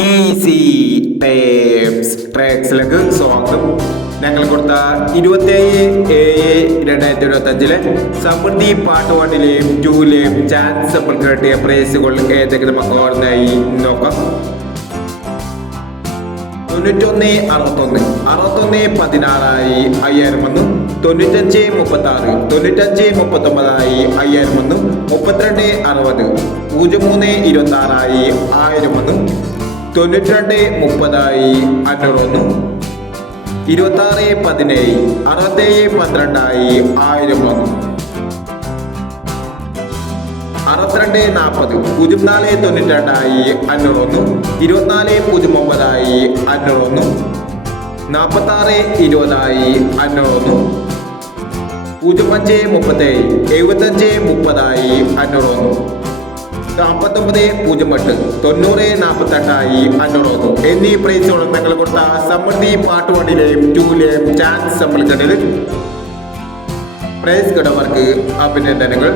Easy tapes ട്രാക്സിലേക്ക് സ്വാഗതം. ഞങ്ങൾ കൊടുത്ത ഇരുപത്തേഴ് ഏഴ് രണ്ടായിരത്തി ഇരുപത്തി അഞ്ചിലെ സമൃദ്ധി പാട്ടുപാട്ടിലെയും ടൂലെയും ചാൻസ് കിട്ടിയ പ്രൈസുകൾ ഏതെങ്കിലും ഓർമ്മയായി നോക്കാം. തൊണ്ണൂറ്റൊന്ന് അറുപത്തൊന്ന്. അറുപത്തൊന്ന് പതിനാറായി അയ്യായിരം വന്നു തൊണ്ണൂറ്റഞ്ച് മുപ്പത്തി ആറ് തൊണ്ണൂറ്റഞ്ച് മുപ്പത്തൊമ്പതായി അയ്യായിരം വന്നു മുപ്പത്തിരണ്ട് അറുപത്. പൂജ്യം മൂന്ന് ഇരുപത്തി ആറായി ആയിരം ഒന്ന് തൊണ്ണൂറ്റിരണ്ട് മുപ്പതായി അഞ്ഞൂറൊന്ന്. ഇരുപത്താറ് പതിനേഴ് അറുപത്തേഴ് പന്ത്രണ്ടായി ആയിരം ഒന്ന് അറുപത്തിരണ്ട് നാൽപ്പത് പൂജ്യം നാല് തൊണ്ണൂറ്റി രണ്ടായി അഞ്ഞൂറൊന്ന്. ഇരുപത്തിനാല് പൂജ്യം ഒമ്പതായി അഞ്ഞൂറൊന്ന്. നാൽപ്പത്താറ് ഇരുപതായി അഞ്ഞൂറൊന്ന്. പൂജ്യം അഞ്ച് മുപ്പത്തേഴ് എഴുപത്തഞ്ച് മുപ്പതായി അഞ്ഞൂറൊന്ന്. നാൽപ്പത്തൊമ്പത് പൂജ്യം എട്ട് തൊണ്ണൂറ് നാൽപ്പത്തെട്ടായി അഞ്ഞൂറ് എന്നീ പ്രൈസുകളും നിങ്ങൾ കൊടുത്ത സമൃദ്ധി പാട്ടുവണ്ടിയിലെയും ടൂലെയും ചാൻസ് നമ്മൾ കണ്ടത് പ്രൈസ് കിടവർക്ക് അഭിനന്ദനങ്ങൾ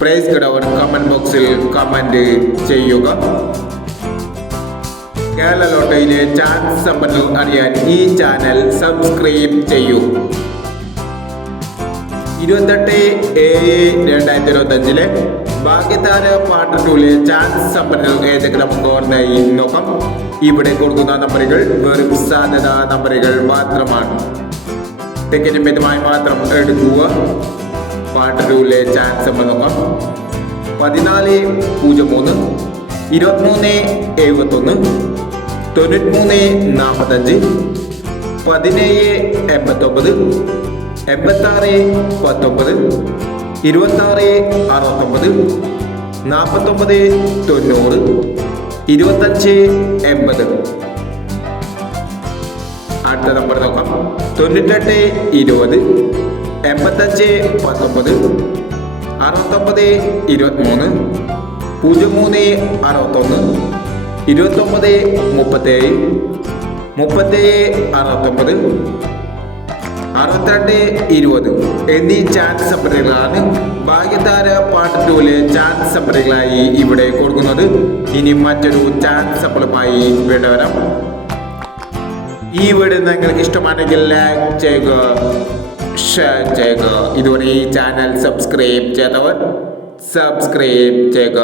പ്രൈസ് കിടവർ കമന്റ് ബോക്സിൽ കമന്റ് ചെയ്യുക. കേരള ലോട്ടയിലെ ചാൻസ് സമ്പന്നൽ അറിയാൻ ഈ ചാനൽ സബ്സ്ക്രൈബ് ചെയ്യൂ. ഇരുപത്തെട്ട് ഏഴ് രണ്ടായിരത്തി ഇരുപത്തി അഞ്ചിലെ പാർട്ട് ടൂലെ ചാൻസ് സമ്പന്നൽ ഏതെങ്കിലും നോക്കാം ഇവിടെ കൊടുക്കുന്ന നമ്പറുകൾ വെറും സാധ്യത നമ്പറുകൾ മാത്രമാണ്. ടിക്കറ്റ് മിതമായി മാത്രം എടുക്കുക. പാർട്ട് ടൂലെ ചാൻസ് നമ്മൾ നോക്കാം പതിനാല് പൂജ്യം മൂന്ന് ഇരുപത്തിമൂന്ന് എഴുപത്തൊന്ന് തൊണ്ണൂറ്റിമൂന്ന് നാൽപ്പത്തഞ്ച് പതിനേഴ് എൺപത്തൊമ്പത് എൺപത്താറ് പത്തൊമ്പത് ഇരുപത്താറ് അറുപത്തൊമ്പത് നാൽപ്പത്തൊമ്പത് തൊണ്ണൂറ് ഇരുപത്തഞ്ച് എൺപത്. അടുത്ത നമ്പർ നോക്കാം. തൊണ്ണൂറ്റെട്ട് ഇരുപത് എൺപത്തഞ്ച് പത്തൊമ്പത് അറുപത്തൊമ്പത് ഇരുപത്തിമൂന്ന് പൂജ്യം മൂന്ന് അറുപത്തൊന്ന് ഇരുപത്തൊമ്പത് മുപ്പത്തേഴ് മുപ്പത്തേഴ് അറുപത്തൊമ്പത് അറുപത്തിരണ്ട് ഇരുപത് എന്നീ ചാൻസ് സെപ്പറേറ്റുകളാണ് ഭാഗ്യതാര പാട്ട് ടൂലെ ചാൻസ് സെപ്പറേറ്റുകളായി ഇവിടെ കൊടുക്കുന്നത്. ഇനി മറ്റൊരു ചാൻസ് വേണ്ട വരാം. ഈ വീഡിയോ നിങ്ങൾക്ക് ഇഷ്ടമാണെങ്കിൽ ലൈക്ക് ചെയ്യുക ഷെയർ ചെയ്യുക. ഇതുവരെ ഈ ചാനൽ സബ്സ്ക്രൈബ് ചെയ്തവർ സബ്സ്ക്രൈബ് ചെയ്യുക.